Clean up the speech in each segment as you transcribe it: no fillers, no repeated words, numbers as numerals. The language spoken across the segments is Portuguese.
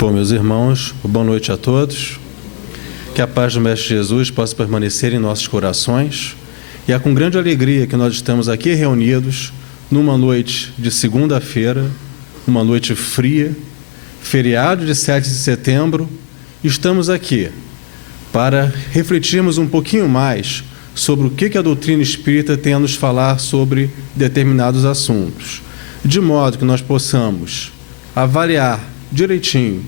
Bom, meus irmãos, boa noite a todos. Que a paz do Mestre Jesus possa permanecer em nossos corações. E é com grande alegria que nós estamos aqui reunidos numa noite de segunda-feira, uma noite fria, feriado de 7 de setembro. Estamos aqui para refletirmos um pouquinho mais sobre o que a doutrina espírita tem a nos falar sobre determinados assuntos, de modo que nós possamos avaliar direitinho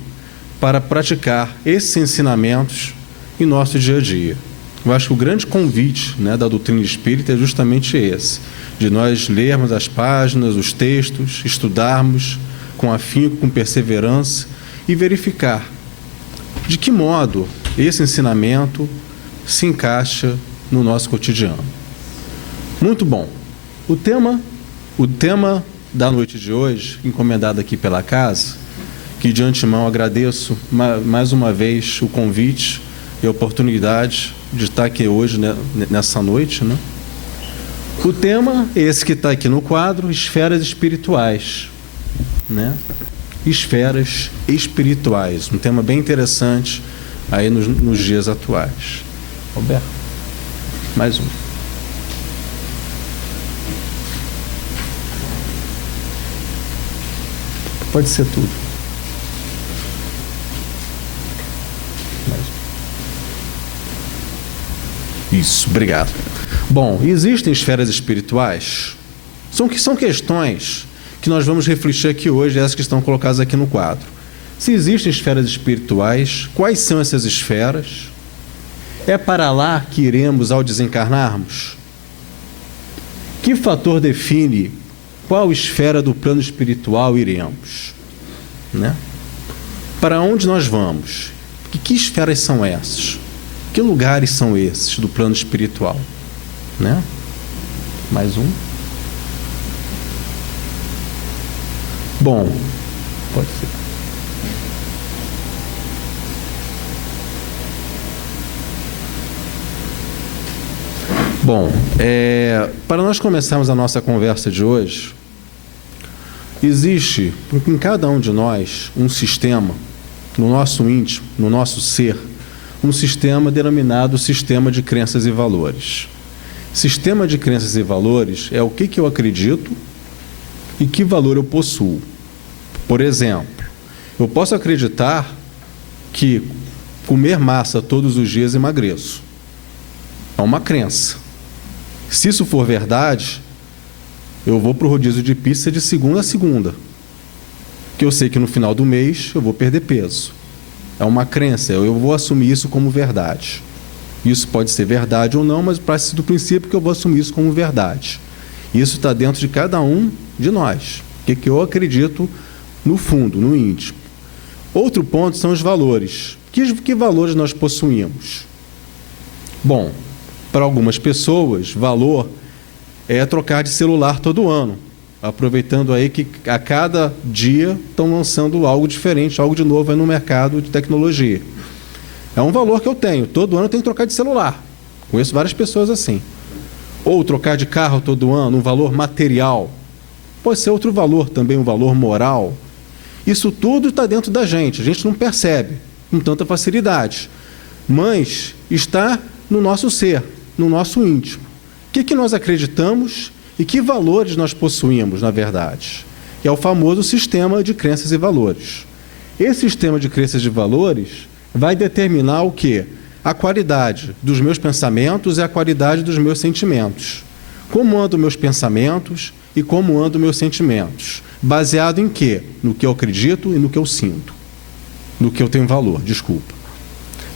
para praticar esses ensinamentos em nosso dia a dia. Eu acho que o grande convite, da doutrina espírita é justamente esse, de nós lermos as páginas, os textos, estudarmos com afinco, com perseverança e verificar de que modo esse ensinamento se encaixa no nosso cotidiano. Muito bom. O tema da noite de hoje, encomendado aqui pela casa, que de antemão agradeço mais uma vez o convite e a oportunidade de estar aqui hoje, nessa noite, O tema é esse que está aqui no quadro, esferas espirituais, Esferas espirituais, um tema bem interessante aí nos dias atuais. Roberto, mais um. Pode ser tudo. Isso, obrigado. Bom, existem esferas espirituais? São questões que nós vamos refletir aqui hoje, essas que estão colocadas aqui no quadro. Se existem esferas espirituais, quais são essas esferas? É para lá que iremos ao desencarnarmos? Que fator define qual esfera do plano espiritual iremos? Para onde nós vamos? Que esferas são essas? Que lugares são esses do plano espiritual? Mais um. Bom, pode ser. Bom, para nós começarmos a nossa conversa de hoje, existe em cada um de nós um sistema, no nosso íntimo, no nosso ser, um sistema denominado sistema de crenças e valores. Sistema de crenças e valores é o que eu acredito e que valor eu possuo. Por exemplo, eu posso acreditar que comer massa todos os dias emagreço. É uma crença. Se isso for verdade, eu vou para o rodízio de pizza de segunda a segunda, que eu sei que no final do mês eu vou perder peso. É uma crença, eu vou assumir isso como verdade. Isso pode ser verdade ou não, mas parte do princípio que eu vou assumir isso como verdade. Isso está dentro de cada um de nós. O que eu acredito no fundo, no íntimo. Outro ponto são os valores. Que valores nós possuímos? Bom, para algumas pessoas, valor é trocar de celular todo ano. Aproveitando aí que a cada dia estão lançando algo diferente, algo de novo aí no mercado de tecnologia. É um valor que eu tenho. Todo ano eu tenho que trocar de celular. Conheço várias pessoas assim. Ou trocar de carro todo ano, um valor material. Pode ser outro valor também, um valor moral. Isso tudo está dentro da gente. A gente não percebe com tanta facilidade. Mas está no nosso ser, no nosso íntimo. O que nós acreditamos e que valores nós possuímos, na verdade? Que é o famoso sistema de crenças e valores. Esse sistema de crenças e valores vai determinar o quê? A qualidade dos meus pensamentos e a qualidade dos meus sentimentos. Como andam meus pensamentos e como andam meus sentimentos? Baseado em quê? No que eu acredito e no que eu sinto. No que eu tenho valor, desculpa.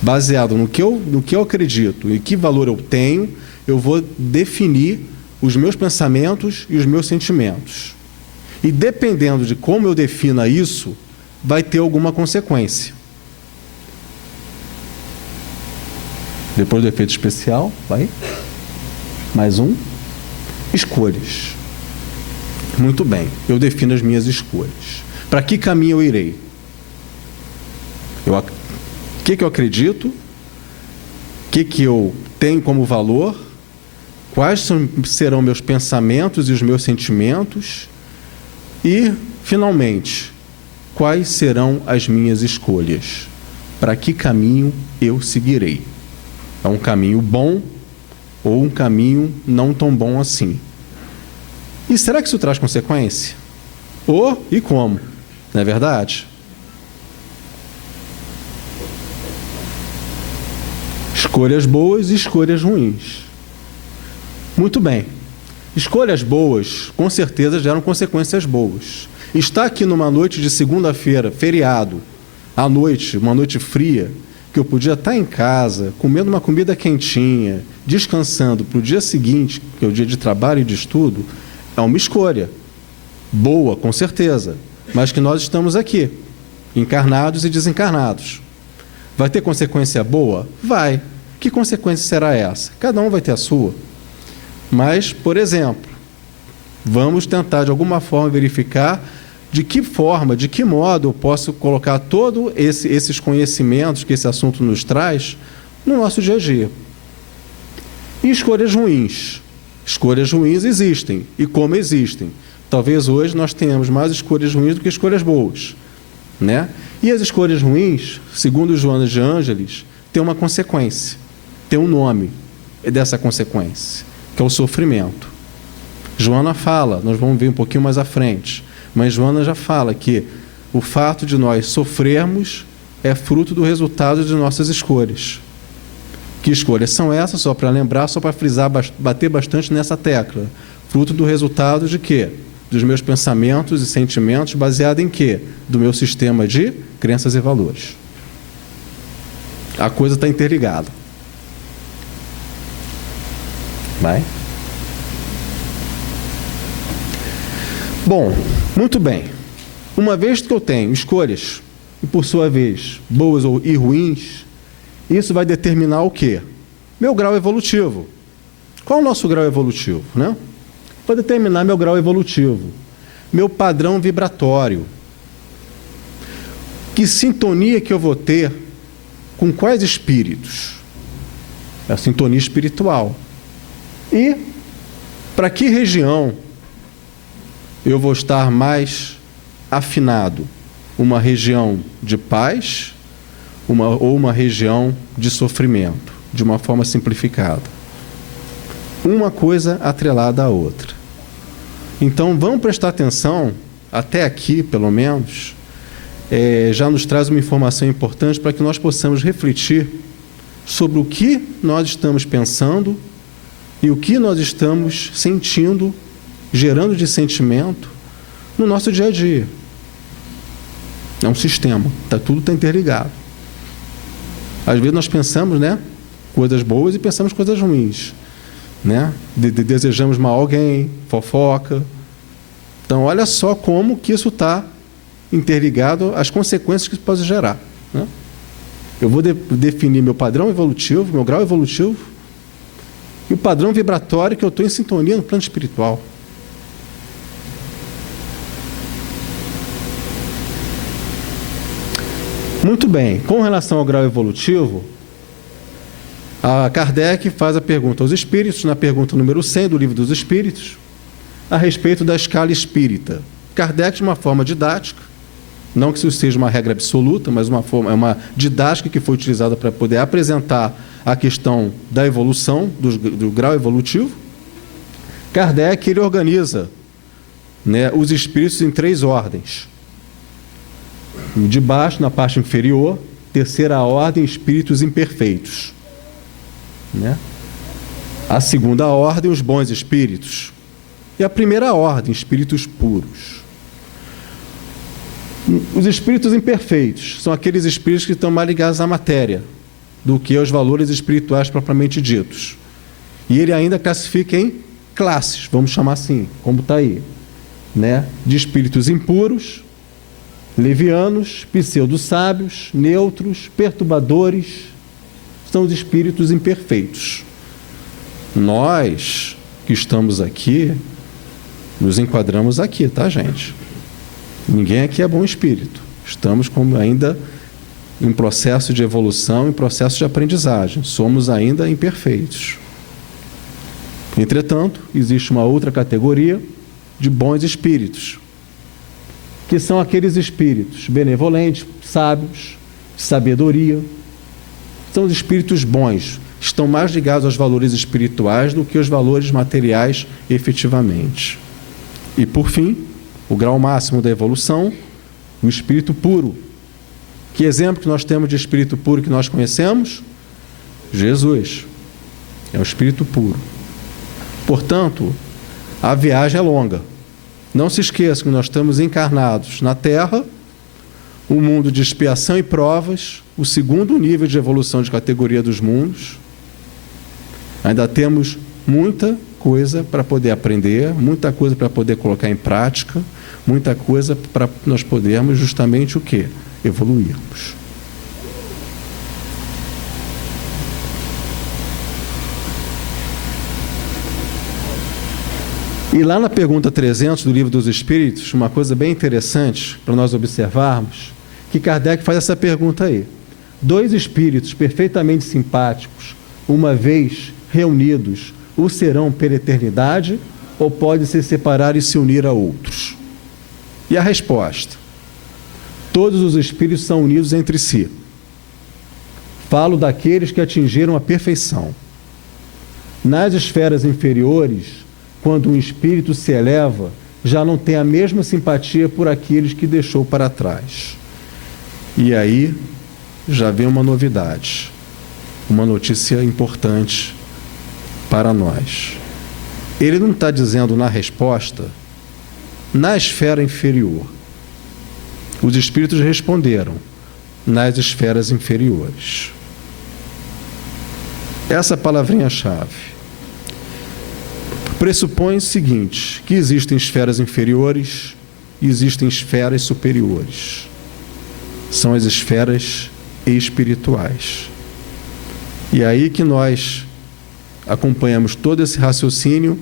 Baseado no que eu acredito e que valor eu tenho, eu vou definir os meus pensamentos e os meus sentimentos. E dependendo de como eu defina isso, vai ter alguma consequência. Depois do efeito especial, vai. Mais um. Escolhas. Muito bem, eu defino as minhas escolhas. Para que caminho eu irei? O que eu acredito? O que eu tenho como valor? Quais serão meus pensamentos e os meus sentimentos? E, finalmente, quais serão as minhas escolhas? Para que caminho eu seguirei? É um caminho bom ou um caminho não tão bom assim? E será que isso traz consequência? E como? Não é verdade? Escolhas boas e escolhas ruins. Muito bem. Escolhas boas, com certeza, geram consequências boas. Estar aqui numa noite de segunda-feira, feriado, à noite, uma noite fria, que eu podia estar em casa, comendo uma comida quentinha, descansando para o dia seguinte, que é o dia de trabalho e de estudo, é uma escolha. Boa, com certeza. Mas que nós estamos aqui, encarnados e desencarnados. Vai ter consequência boa? Vai. Que consequência será essa? Cada um vai ter a sua. Mas, por exemplo, vamos tentar de alguma forma verificar de que forma, de que modo eu posso colocar todos esses conhecimentos que esse assunto nos traz no nosso dia a dia. E escolhas ruins. Escolhas ruins existem. E como existem? Talvez hoje nós tenhamos mais escolhas ruins do que escolhas boas, né? E as escolhas ruins, segundo Joana de Ângeles, têm uma consequência, tem um nome dessa consequência, que é o sofrimento. Joana fala, nós vamos ver um pouquinho mais à frente, mas Joana já fala que o fato de nós sofrermos é fruto do resultado de nossas escolhas. Que escolhas são essas? Só para lembrar, só para frisar, bater bastante nessa tecla. Fruto do resultado de quê? Dos meus pensamentos e sentimentos, baseado em quê? Do meu sistema de crenças e valores. A coisa está interligada. Vai? Bom, muito bem. Uma vez que eu tenho escolhas, e por sua vez, boas e ruins, isso vai determinar o quê? Meu grau evolutivo. Qual é o nosso grau evolutivo, né? Vai determinar meu grau evolutivo, meu padrão vibratório. Que sintonia que eu vou ter com quais espíritos? É a sintonia espiritual. E para que região eu vou estar mais afinado? Uma região de paz ou uma região de sofrimento, de uma forma simplificada? Uma coisa atrelada à outra. Então, vamos prestar atenção, até aqui, pelo menos, já nos traz uma informação importante para que nós possamos refletir sobre o que nós estamos pensando e o que nós estamos sentindo, gerando de sentimento no nosso dia a dia. É um sistema, tudo está interligado. Às vezes nós pensamos, né, coisas boas e pensamos coisas ruins, né? Desejamos mal a alguém, fofoca. Então, olha só como que isso está interligado às consequências que isso pode gerar, né? Eu vou definir meu padrão evolutivo, meu grau evolutivo e o padrão vibratório que eu estou em sintonia no plano espiritual. Muito bem, com relação ao grau evolutivo, a Kardec faz a pergunta aos espíritos, na pergunta número 100 do Livro dos Espíritos, a respeito da escala espírita. Kardec, de uma forma didática, não que isso seja uma regra absoluta, mas é uma didática que foi utilizada para poder apresentar a questão da evolução, do grau evolutivo. Kardec, ele organiza, né, os espíritos em 3 ordens. De baixo, na parte inferior, terceira ordem, espíritos imperfeitos, né? A segunda ordem, os bons espíritos. E a primeira ordem, espíritos puros. Os espíritos imperfeitos são aqueles espíritos que estão mais ligados à matéria do que aos valores espirituais propriamente ditos. E ele ainda classifica em classes, vamos chamar assim, como está aí, né? De espíritos impuros, levianos, pseudo-sábios, neutros, perturbadores, são os espíritos imperfeitos. Nós que estamos aqui, nos enquadramos aqui, tá, gente? Ninguém aqui é bom espírito. Estamos como ainda em processo de evolução, em processo de aprendizagem. Somos ainda imperfeitos. Entretanto, existe uma outra categoria de bons espíritos. que são aqueles espíritos benevolentes, sábios, de sabedoria. São os espíritos bons, estão mais ligados aos valores espirituais do que aos valores materiais efetivamente. E, por fim, o grau máximo da evolução, o espírito puro. Que exemplo que nós temos de espírito puro que nós conhecemos? Jesus. É o espírito puro. Portanto, a viagem é longa. Não se esqueça que nós estamos encarnados na Terra, o mundo de expiação e provas, o segundo nível de evolução de categoria dos mundos. Ainda temos muita coisa para poder aprender, muita coisa para poder colocar em prática, muita coisa para nós podermos justamente o quê? Evoluirmos. E lá na pergunta 300 do Livro dos Espíritos, uma coisa bem interessante para nós observarmos, que Kardec faz essa pergunta aí. Dois espíritos perfeitamente simpáticos, uma vez reunidos, o serão pela eternidade ou podem se separar e se unir a outros? E a resposta: todos os espíritos são unidos entre si. Falo daqueles que atingiram a perfeição. Nas esferas inferiores, quando um espírito se eleva, já não tem a mesma simpatia por aqueles que deixou para trás. E aí já vem uma novidade, uma notícia importante para nós. Ele não está dizendo na resposta, na esfera inferior. Os espíritos responderam, nas esferas inferiores. Essa palavrinha-chave pressupõe o seguinte, que existem esferas inferiores e existem esferas superiores. São as esferas espirituais. E aí que nós acompanhamos todo esse raciocínio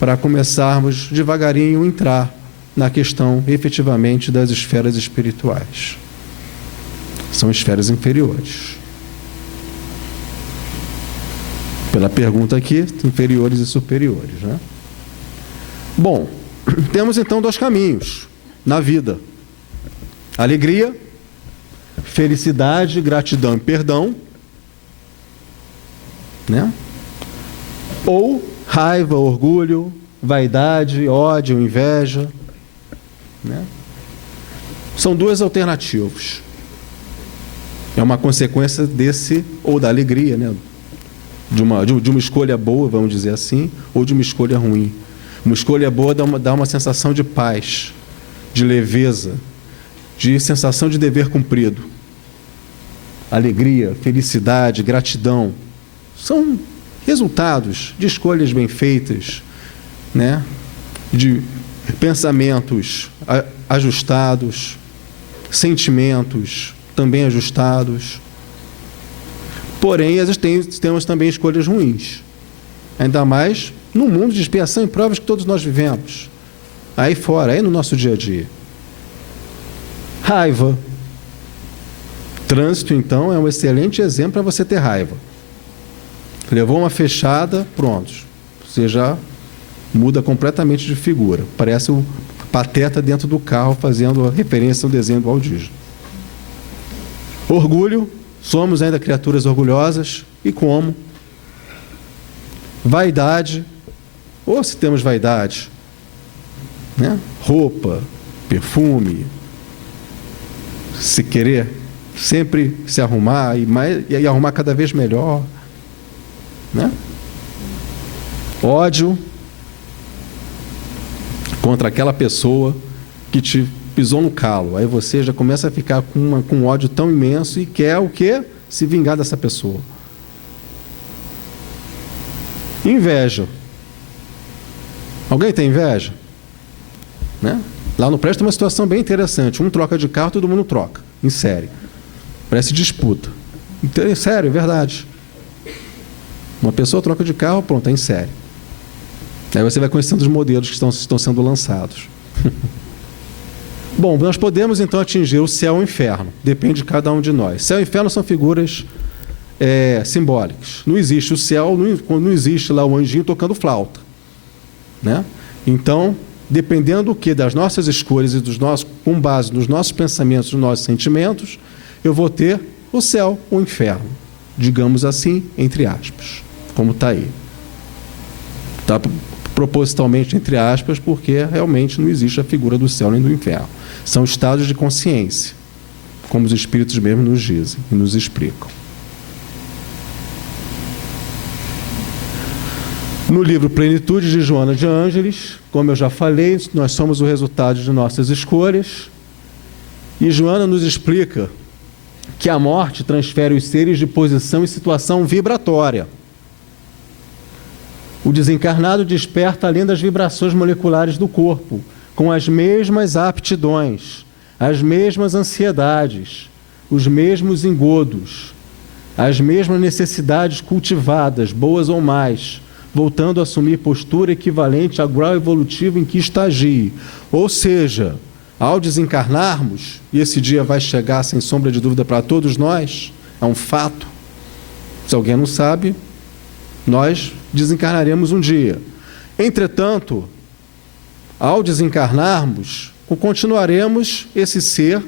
para começarmos devagarinho a entrar na questão efetivamente das esferas espirituais. São esferas inferiores. Pela pergunta aqui, inferiores e superiores, né? Bom, temos então dois caminhos na vida: alegria, felicidade, gratidão e perdão, né? Ou raiva, orgulho, vaidade, ódio, inveja, né? São duas alternativas. É uma consequência desse, ou da alegria, né? De uma escolha boa, vamos dizer assim, ou de uma escolha ruim. Uma escolha boa dá uma sensação de paz, de leveza, de sensação de dever cumprido. Alegria, felicidade, gratidão são resultados de escolhas bem feitas, né? De pensamentos ajustados, sentimentos também ajustados. Porém, temos também escolhas ruins. Ainda mais no mundo de expiação e provas que todos nós vivemos. Aí fora, aí no nosso dia a dia. Raiva. Trânsito, então, é um excelente exemplo para você ter raiva. Levou uma fechada, pronto. Você já muda completamente de figura. Parece o Pateta dentro do carro fazendo a referência ao desenho do Walt Disney. Orgulho. Somos ainda criaturas orgulhosas, e como? Vaidade, ou se temos vaidade, né? Roupa, perfume, se querer sempre se arrumar e arrumar cada vez melhor, né? Ódio contra aquela pessoa que te pisou no calo. Aí você já começa a ficar com um ódio tão imenso e quer o quê? Se vingar dessa pessoa. Inveja. Alguém tem inveja? Né? Lá no prédio tem uma situação bem interessante. Um troca de carro, todo mundo troca, em série. Parece disputa. Então, sério, é verdade. Uma pessoa troca de carro, pronto, é em série. Aí você vai conhecendo os modelos que estão sendo lançados. Bom, nós podemos então atingir o céu e o inferno, depende de cada um de nós. Céu e inferno são figuras simbólicas. Não existe o céu, não existe lá o anjinho tocando flauta, né? Então, dependendo do que? Das nossas escolhas e com base nos nossos pensamentos, nos nossos sentimentos, eu vou ter o céu ou o inferno. Digamos assim, entre aspas, como está aí. Está propositalmente entre aspas, porque realmente não existe a figura do céu nem do inferno. São estados de consciência, como os espíritos mesmo nos dizem e nos explicam. No livro Plenitude, de Joana de Ângeles, como eu já falei, nós somos o resultado de nossas escolhas, e Joana nos explica que a morte transfere os seres de posição e situação vibratória. O desencarnado desperta além das vibrações moleculares do corpo, com as mesmas aptidões, as mesmas ansiedades, os mesmos engodos, as mesmas necessidades cultivadas, boas ou mais, voltando a assumir postura equivalente ao grau evolutivo em que estagie. Ou seja, ao desencarnarmos, e esse dia vai chegar sem sombra de dúvida para todos nós, é um fato, se alguém não sabe, nós desencarnaremos um dia. Entretanto, ao desencarnarmos, continuaremos esse ser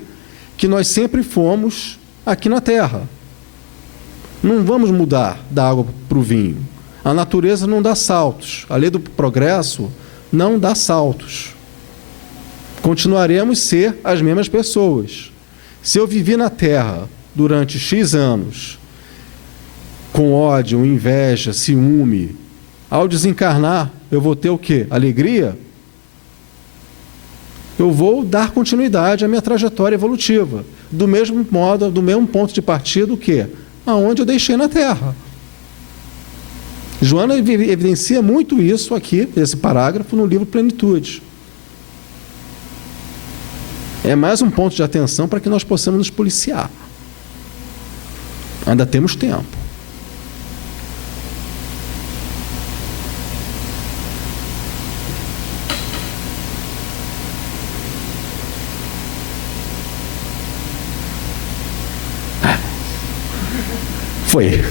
que nós sempre fomos aqui na Terra. Não vamos mudar da água para o vinho. A natureza não dá saltos. A lei do progresso não dá saltos. Continuaremos ser as mesmas pessoas. Se eu vivi na Terra durante X anos, com ódio, inveja, ciúme, ao desencarnar, eu vou ter o quê? Alegria? Eu vou dar continuidade à minha trajetória evolutiva. Do mesmo modo, do mesmo ponto de partida, o quê? Aonde eu deixei na Terra. Joana evidencia muito isso aqui, esse parágrafo, no livro Plenitude. É mais um ponto de atenção para que nós possamos nos policiar. Ainda temos tempo. Foi.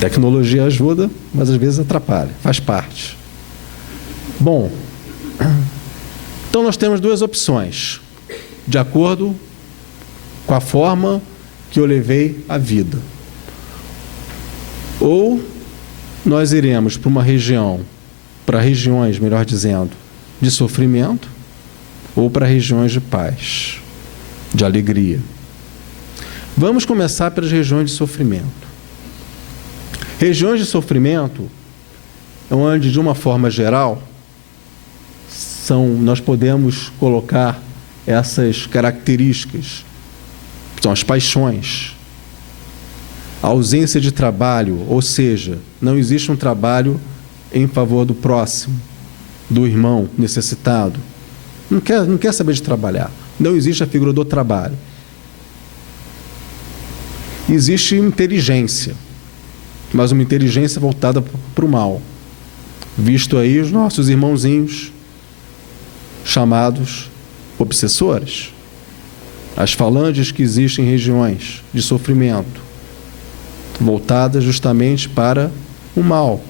Tecnologia ajuda, mas às vezes atrapalha, faz parte. Bom, então nós temos duas opções, de acordo com a forma que eu levei a vida. Ou nós iremos para uma região, para regiões, melhor dizendo, de sofrimento, ou para regiões de paz, de alegria. Vamos começar pelas regiões de sofrimento. Regiões de sofrimento, onde, de uma forma geral, nós podemos colocar essas características, são as paixões, a ausência de trabalho, ou seja, não existe um trabalho em favor do próximo, do irmão necessitado. Não quer saber de trabalhar. Não existe a figura do trabalho. Existe inteligência, mas uma inteligência voltada para o mal. Visto aí os nossos irmãozinhos chamados obsessores, as falanges que existem em regiões de sofrimento, voltadas justamente para o mal,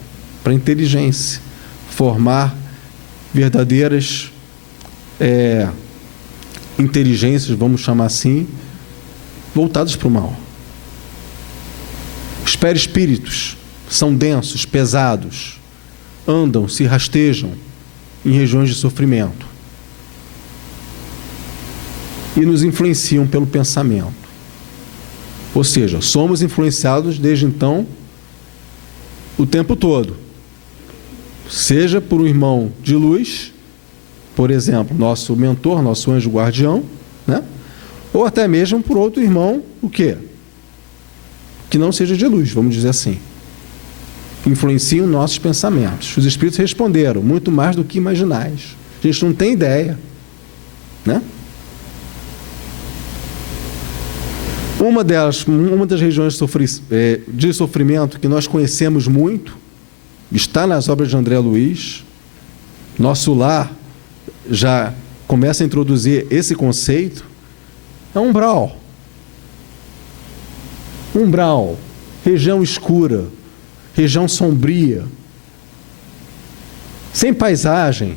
para a inteligência, formar verdadeiras inteligências, vamos chamar assim, voltadas para o mal. Os perispíritos são densos, pesados, andam, se rastejam em regiões de sofrimento e nos influenciam pelo pensamento. Ou seja, somos influenciados desde então o tempo todo, seja por um irmão de luz, por exemplo, nosso mentor, nosso anjo guardião, né? Ou até mesmo por outro irmão, o quê? Que não seja de luz, vamos dizer assim. Influenciam nossos pensamentos. Os espíritos responderam, muito mais do que imaginais. A gente não tem ideia, né? Uma das regiões de sofrimento que nós conhecemos muito, está nas obras de André Luiz. Nosso lar já começa a introduzir esse conceito, é umbral. Umbral, região escura, região sombria, sem paisagem,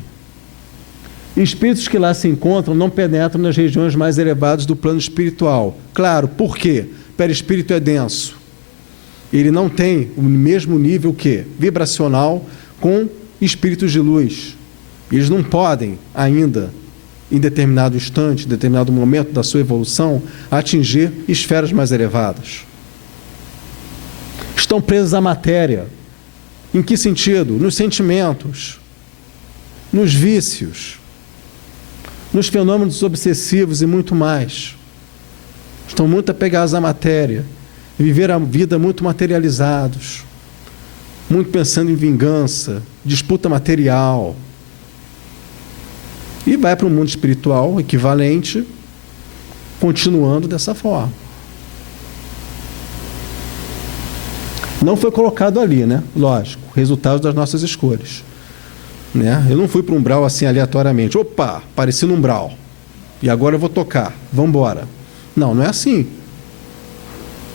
Espíritos que lá se encontram não penetram nas regiões mais elevadas do plano espiritual. Claro, por quê? O perispírito é denso. Ele não tem o mesmo nível que vibracional com espíritos de luz. Eles não podem ainda, em determinado instante, em determinado momento da sua evolução, atingir esferas mais elevadas. Estão presos à matéria. Em que sentido? Nos sentimentos, nos vícios, nos fenômenos obsessivos e muito mais. Estão muito apegados à matéria, viver a vida muito materializados, muito pensando em vingança, disputa material. E vai para o mundo espiritual equivalente, continuando dessa forma. Não foi colocado ali, né? Lógico, resultado das nossas escolhas. Né? Eu não fui para um umbral assim aleatoriamente. Opa, apareci no umbral. E agora eu vou tocar. Vamos embora. Não, não é assim.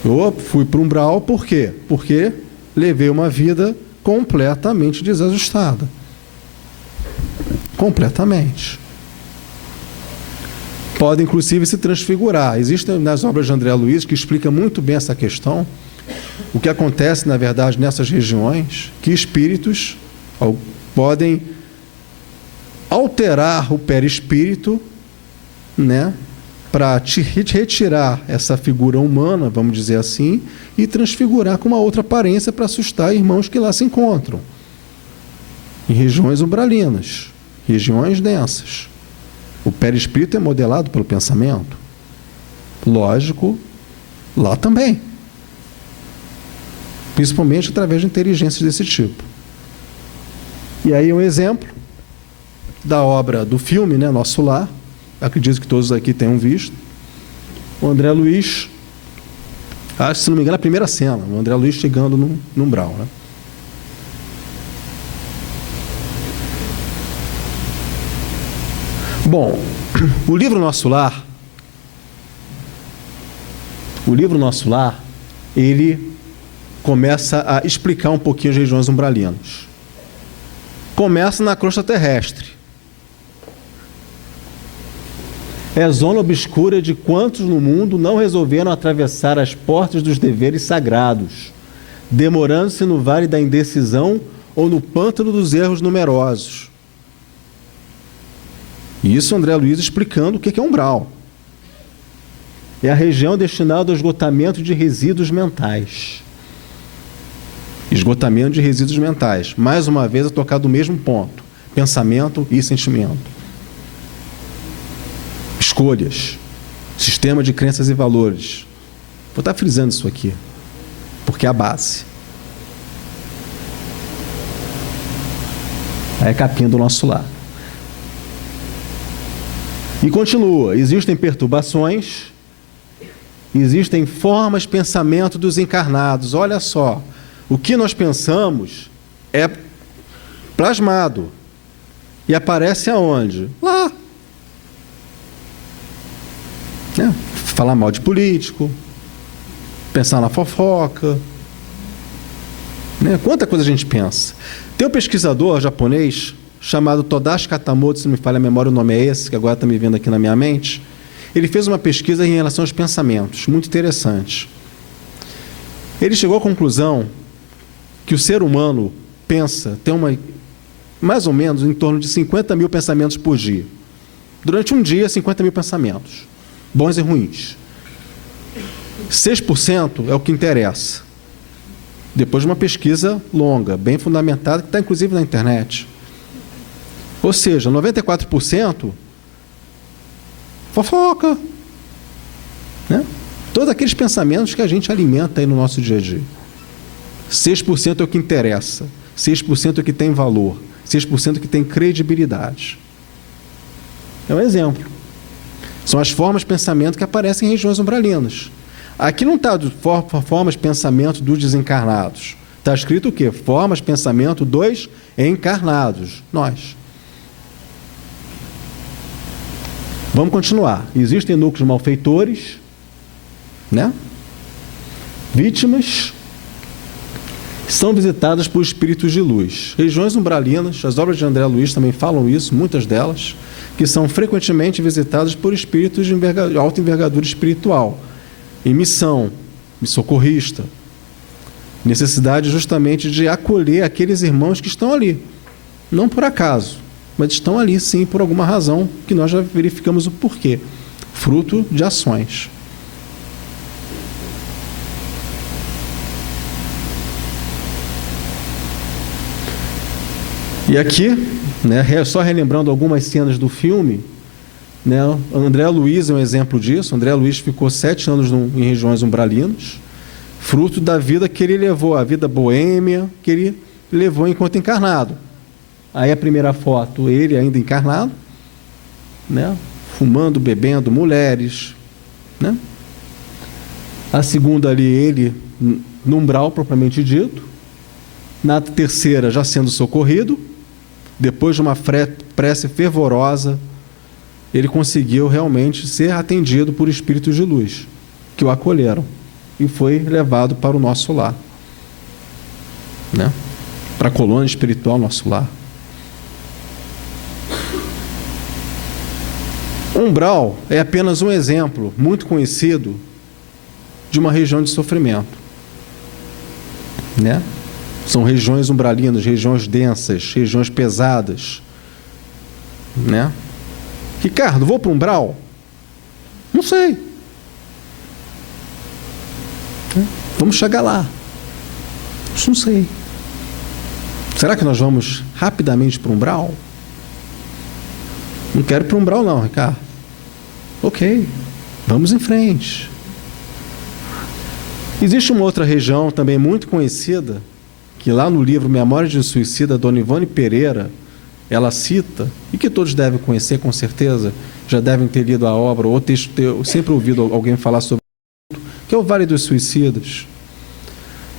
Eu fui para um umbral por quê? Porque levei uma vida completamente desajustada. Completamente. Pode, inclusive, se transfigurar. Existem nas obras de André Luiz, que explica muito bem essa questão, o que acontece, na verdade, nessas regiões, que espíritos podem alterar o perispírito, né, para te retirar essa figura humana, vamos dizer assim, e transfigurar com uma outra aparência para assustar irmãos que lá se encontram, em regiões umbralinas, regiões densas. O perispírito é modelado pelo pensamento. Lógico, lá também. Principalmente através de inteligências desse tipo. E aí um exemplo da obra do filme, né, Nosso Lar. Acredito que todos aqui tenham visto. O André Luiz, acho, se não me engano, a primeira cena, o André Luiz chegando no umbral, né? Bom, o livro Nosso Lar, ele começa a explicar um pouquinho as regiões umbralinas. Começa na crosta terrestre. É zona obscura de quantos no mundo não resolveram atravessar as portas dos deveres sagrados, demorando-se no vale da indecisão ou no pântano dos erros numerosos. Isso André Luiz explicando o que é umbral. É a região destinada ao esgotamento de resíduos mentais. Esgotamento de resíduos mentais. Mais uma vez, a tocar do mesmo ponto. Pensamento e sentimento. Escolhas. Sistema de crenças e valores. Vou estar frisando isso aqui, porque é a base. Aí é a capinha do Nosso Lar. E continua. Existem perturbações, existem formas de pensamento dos encarnados. Olha só. O que nós pensamos é plasmado. E aparece aonde? Lá. Né? Falar mal de político, pensar na fofoca. Né? Quanta coisa a gente pensa. Tem um pesquisador japonês chamado Tadashi Katamoto, se não me falha a memória, o nome é esse, que agora está me vendo aqui na minha mente. Ele fez uma pesquisa em relação aos pensamentos, muito interessante. Ele chegou à conclusão que o ser humano pensa, tem mais ou menos em torno de 50 mil pensamentos por dia. Durante um dia, 50 mil pensamentos, bons e ruins. 6% é o que interessa. Depois de uma pesquisa longa, bem fundamentada, que está inclusive na internet. Ou seja, 94% fofoca. Né? Todos aqueles pensamentos que a gente alimenta aí no nosso dia a dia. 6% é o que interessa. 6% é o que tem valor. 6% é o que tem credibilidade. É um exemplo. São as formas de pensamento que aparecem em regiões umbralinas. Aqui não está formas de pensamento dos desencarnados. Está escrito o quê? Formas de pensamento dos encarnados. Nós. Vamos continuar. Existem núcleos malfeitores, né? Vítimas são visitadas por espíritos de luz. Regiões umbralinas, as obras de André Luiz também falam isso, muitas delas, que são frequentemente visitados por espíritos de alta envergadura espiritual, em missão, socorrista. Necessidade justamente de acolher aqueles irmãos que estão ali. Não por acaso, mas estão ali sim por alguma razão que nós já verificamos o porquê. Fruto de ações. E aqui, né, só relembrando algumas cenas do filme, né, André Luiz é um exemplo disso. André Luiz ficou 7 anos em regiões umbralinas, fruto da vida que ele levou, a vida boêmia que ele levou enquanto encarnado. Aí a primeira foto, ele ainda encarnado, né, fumando, bebendo, mulheres, né? A segunda ali, ele no umbral, propriamente dito. Na terceira, já sendo socorrido. Depois de uma prece fervorosa, ele conseguiu realmente ser atendido por espíritos de luz, que o acolheram, e foi levado para o nosso lar, né? Para a colônia espiritual, nosso lar. Umbral é apenas um exemplo muito conhecido de uma região de sofrimento, né? São regiões umbralinas, regiões densas, regiões pesadas, né? Ricardo, vou para o umbral? Não sei. Vamos chegar lá. Não sei. Será que nós vamos rapidamente para o umbral? Não quero ir para o umbral não, Ricardo. Ok, vamos em frente. Existe uma outra região também muito conhecida, que lá no livro Memórias de um Suicida, Dona Ivone Pereira, ela cita, e que todos devem conhecer com certeza, já devem ter lido a obra, ou ter sempre ouvido alguém falar sobre isso, que é o Vale dos Suicidas.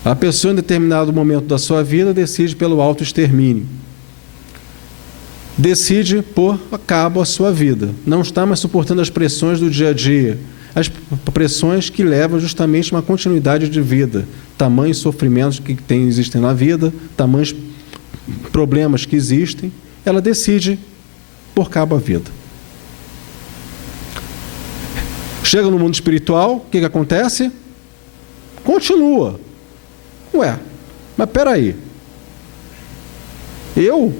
A pessoa, em determinado momento da sua vida, decide pelo autoextermínio. Decide pôr a cabo a sua vida. Não está mais suportando as pressões do dia a dia, as pressões que levam justamente a uma continuidade de vida, tamanhos sofrimentos que existem na vida, tamanhos problemas que existem, ela decide pôr cabo à vida. Chega no mundo espiritual, o que acontece? Continua. Ué, mas peraí, eu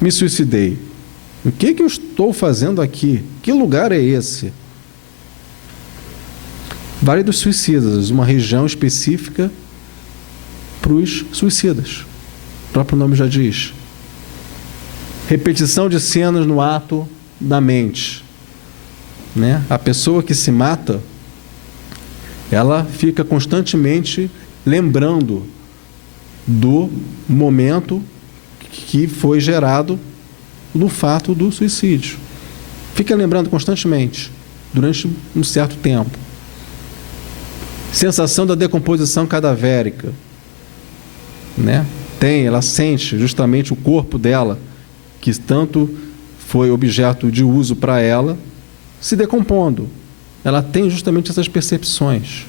me suicidei, o que eu estou fazendo aqui? Que lugar é esse? Vale dos Suicidas, uma região específica para os suicidas. O próprio nome já diz. Repetição de cenas no ato da mente, né? A pessoa que se mata, ela fica constantemente lembrando do momento que foi gerado no fato do suicídio. Fica lembrando constantemente, durante um certo tempo. Sensação da decomposição cadavérica, né? Ela sente justamente o corpo dela, que tanto foi objeto de uso para ela, se decompondo. Ela tem justamente essas percepções.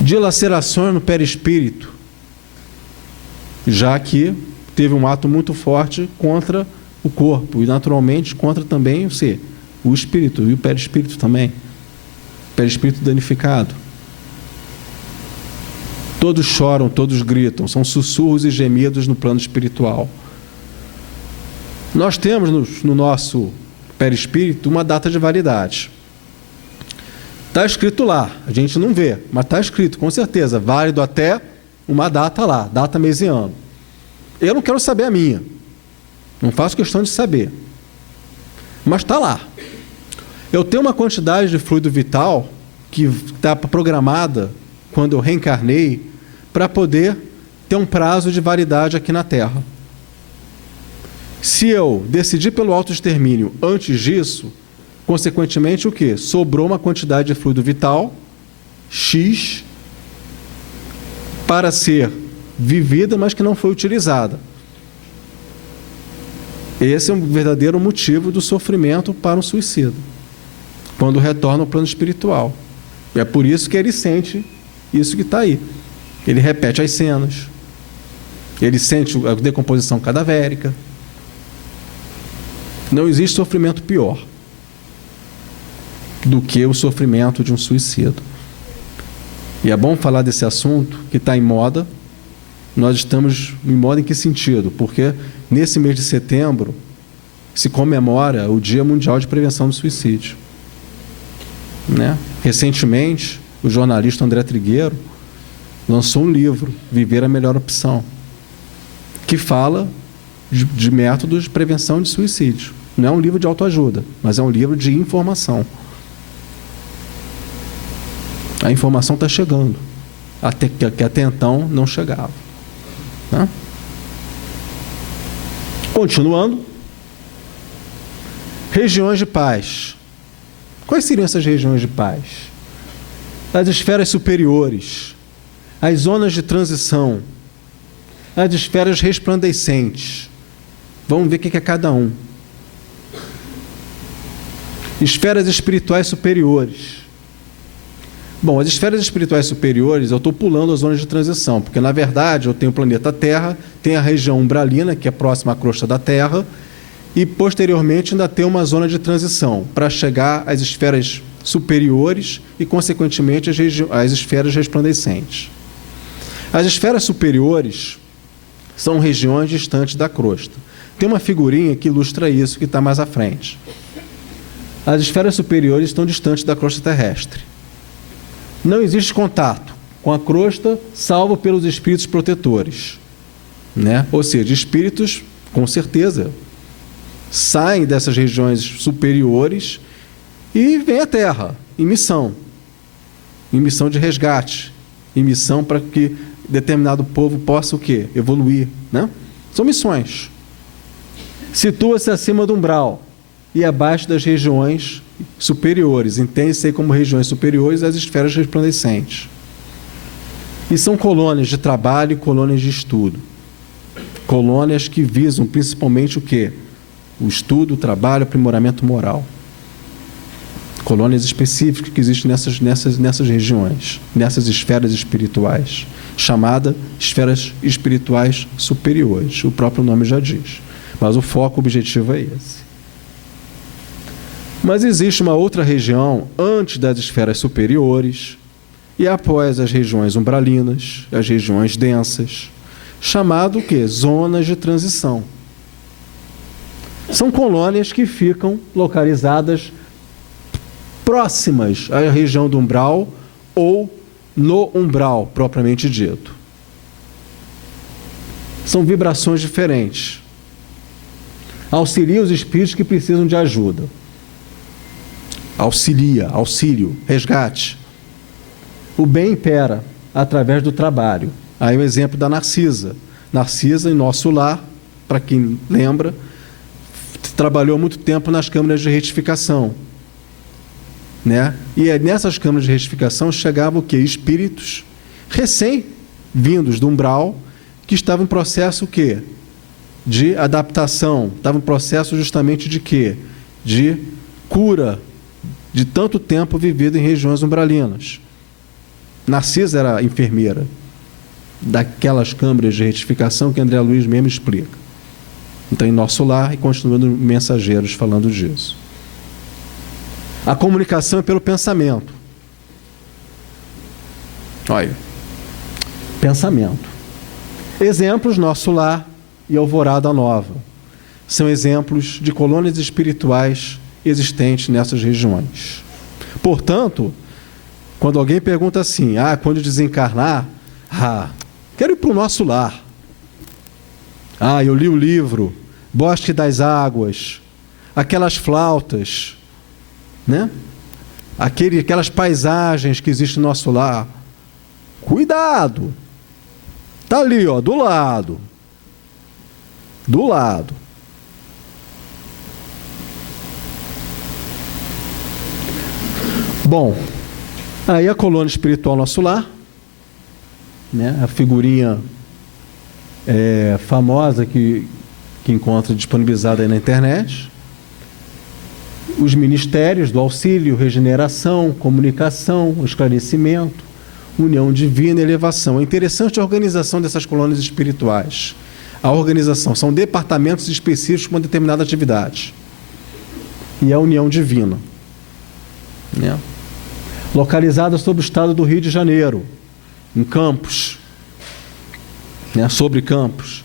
Dilacerações no perispírito, já que teve um ato muito forte contra o corpo e, naturalmente, contra também o espírito e o perispírito também. Perispírito danificado. Todos choram, todos gritam, são sussurros e gemidos no plano espiritual. Nós temos no nosso perispírito uma data de validade. Está escrito lá, a gente não vê, mas está escrito, com certeza, válido até uma data lá, data, mês e ano. Eu não quero saber a minha, não faço questão de saber, mas está lá. Eu tenho uma quantidade de fluido vital que está programada, quando eu reencarnei, para poder ter um prazo de validade aqui na Terra. Se eu decidir pelo autoextermínio antes disso, consequentemente o quê? Sobrou uma quantidade de fluido vital, X, para ser vivida, mas que não foi utilizada. Esse é um verdadeiro motivo do sofrimento para um suicida, quando retorna ao plano espiritual. E é por isso que ele sente isso que está aí. Ele repete as cenas, ele sente a decomposição cadavérica. Não existe sofrimento pior do que o sofrimento de um suicídio. E é bom falar desse assunto que está em moda. Nós estamos em moda em que sentido? Porque nesse mês de setembro se comemora o Dia Mundial de Prevenção do Suicídio. Né? Recentemente, o jornalista André Trigueiro lançou um livro, Viver a Melhor Opção, que fala de métodos de prevenção de suicídio. Não é um livro de autoajuda, mas é um livro de informação. A informação está chegando, que até então não chegava. Né? Continuando. Regiões de paz. Quais seriam essas regiões de paz? As esferas superiores, as zonas de transição, as esferas resplandecentes. Vamos ver o que é cada um. Esferas espirituais superiores. Bom, as esferas espirituais superiores, eu estou pulando as zonas de transição, porque, na verdade, eu tenho o planeta Terra, tem a região umbralina, que é próxima à crosta da Terra, e, posteriormente, ainda tem uma zona de transição, para chegar às esferas superiores e, consequentemente, às esferas resplandecentes. As esferas superiores são regiões distantes da crosta. Tem uma figurinha que ilustra isso, que está mais à frente. As esferas superiores estão distantes da crosta terrestre. Não existe contato com a crosta, salvo pelos espíritos protetores. Né? Ou seja, espíritos, com certeza, saem dessas regiões superiores e vêm à Terra, em missão de resgate, em missão para que determinado povo possa o quê? Evoluir. Né? São missões. Situa-se acima do umbral e abaixo das regiões superiores. Entende-se aí como regiões superiores as esferas resplandecentes. E são colônias de trabalho e colônias de estudo. Colônias que visam principalmente o quê? O estudo, o trabalho, o aprimoramento moral. Colônias específicas que existem nessas regiões, nessas esferas espirituais, chamada esferas espirituais superiores. O próprio nome já diz. Mas o foco, o objetivo é esse. Mas existe uma outra região antes das esferas superiores e após as regiões umbralinas, as regiões densas, chamado o quê? Zonas de transição. São colônias que ficam localizadas próximas à região do umbral ou no umbral, propriamente dito. São vibrações diferentes. Auxilia os espíritos que precisam de ajuda. Auxílio, resgate. O bem impera através do trabalho. Aí o exemplo da Narcisa. Narcisa, em nosso lar, para quem lembra, trabalhou muito tempo nas câmaras de retificação. Né? E nessas câmaras de retificação chegavam o quê? Espíritos recém-vindos do umbral que estavam em processo o quê? De adaptação. Estavam em processo justamente de quê? De cura de tanto tempo vivido em regiões umbralinas. Narcisa era enfermeira daquelas câmaras de retificação que André Luiz mesmo explica. Então, em nosso lar, e continuando mensageiros falando disso. A comunicação é pelo pensamento. Olha, pensamento. Exemplos, nosso lar e Alvorada Nova. São exemplos de colônias espirituais existentes nessas regiões. Portanto, quando alguém pergunta assim, quando desencarnar, quero ir para o nosso lar. Eu li o livro Bosque das Águas, aquelas flautas, né? Aquelas paisagens que existem no nosso lar. Cuidado! Está ali, do lado. Do lado. Bom, aí a colônia espiritual nosso lar, né? A figurinha famosa que encontra disponibilizada aí na internet. Os ministérios do auxílio, regeneração, comunicação, esclarecimento, união divina e elevação. É interessante a organização dessas colônias espirituais. A organização são departamentos específicos com uma determinada atividade. e a união divina, né? Localizada sob o estado do Rio de Janeiro, em Campos, né? Sobre Campos.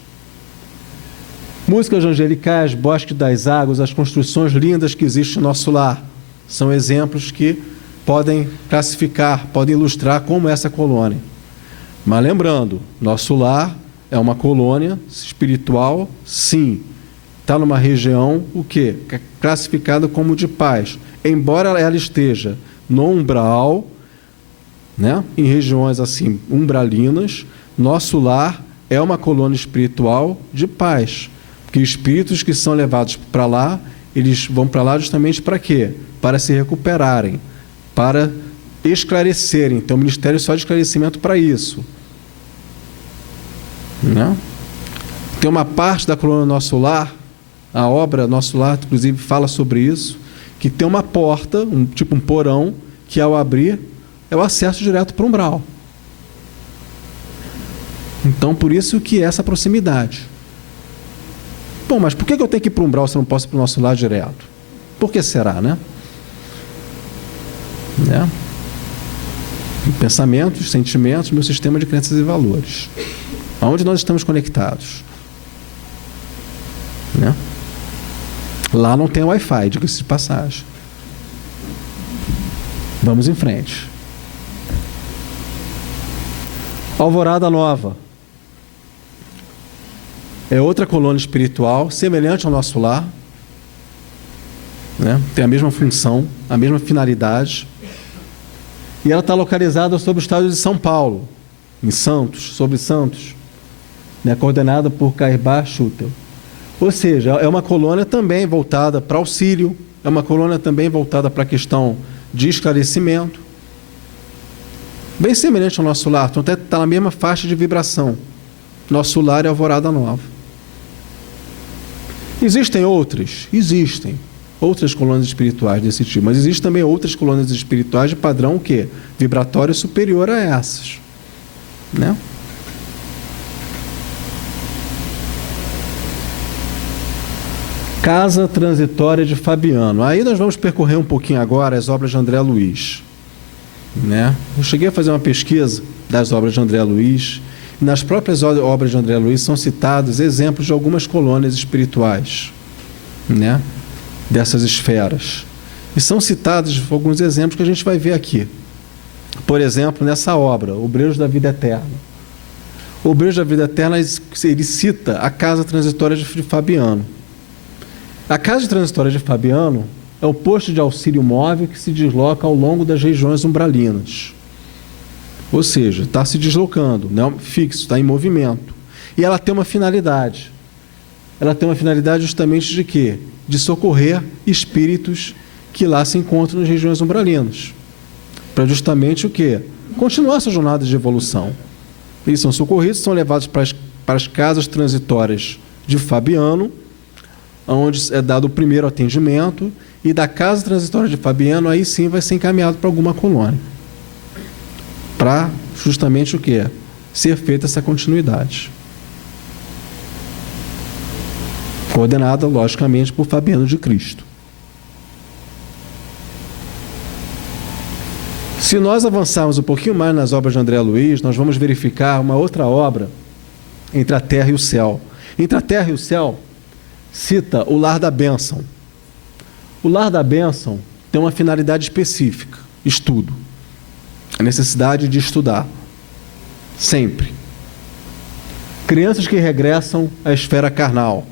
Músicas angelicais, Bosque das Águas, as construções lindas que existem no nosso lar, são exemplos que podem classificar, podem ilustrar como essa colônia. Mas lembrando, nosso lar é uma colônia espiritual, sim. Está numa região, o quê? Classificada como de paz. Embora ela esteja no umbral, né? Em regiões assim, umbralinas, nosso lar é uma colônia espiritual de paz. Porque espíritos que são levados para lá, eles vão para lá justamente para quê? Para se recuperarem, para esclarecerem. Então, o ministério é só de esclarecimento para isso, né? Tem uma parte da colônia Nosso Lar, a obra Nosso Lar, inclusive, fala sobre isso, que tem uma porta, tipo um porão, que ao abrir é o acesso direto para o umbral. Então, por isso que essa proximidade. Bom, mas por que eu tenho que ir para o umbral se eu não posso ir para o Nosso Lar direto? Por que será, né? Pensamentos, sentimentos, meu sistema de crenças e valores. Aonde nós estamos conectados, né? Lá não tem Wi-Fi, diga-se de passagem. Vamos em frente. Alvorada Nova é outra colônia espiritual semelhante ao Nosso Lar, né? Tem a mesma função, a mesma finalidade, e ela está localizada sobre o estado de São Paulo, em Santos, sobre Santos, né? Coordenada por Caibá Schutel. Ou seja, é uma colônia também voltada para auxílio, é uma colônia também voltada para a questão de esclarecimento, bem semelhante ao Nosso Lar, então até está na mesma faixa de vibração. Nosso Lar é Alvorada Nova. Existem outras? Existem outras colônias espirituais desse tipo, mas existem também outras colônias espirituais de padrão o quê? Vibratório superior a essas, né? Casa Transitória de Fabiano. Aí nós vamos percorrer um pouquinho agora as obras de André Luiz, né? Eu cheguei a fazer uma pesquisa das obras de André Luiz, e nas próprias obras de André Luiz são citados exemplos de algumas colônias espirituais, né? Dessas esferas. E são citados alguns exemplos que a gente vai ver aqui. Por exemplo, nessa obra, Obreiros da Vida Eterna. Obreiros da Vida Eterna, ele cita a Casa Transitória de Fabiano. A Casa Transitória de Fabiano é o posto de auxílio móvel que se desloca ao longo das regiões umbralinas. Ou seja, está se deslocando, não é fixo, está em movimento. E ela tem uma finalidade. Ela tem uma finalidade justamente de quê? De socorrer espíritos que lá se encontram nas regiões umbralinas. Para justamente o quê? Continuar essa jornada de evolução. Eles são socorridos, são levados para as casas transitórias de Fabiano, onde é dado o primeiro atendimento, e da casa transitória de Fabiano, aí sim vai ser encaminhado para alguma colônia. Para justamente o quê? Ser feita essa continuidade. Coordenada, logicamente, por Fabiano de Cristo. Se nós avançarmos um pouquinho mais nas obras de André Luiz, nós vamos verificar uma outra obra, Entre a Terra e o Céu. Entre a Terra e o Céu, cita o Lar da Bênção. O Lar da Bênção tem uma finalidade específica, estudo. A necessidade de estudar, sempre. Crianças que regressam à esfera carnal.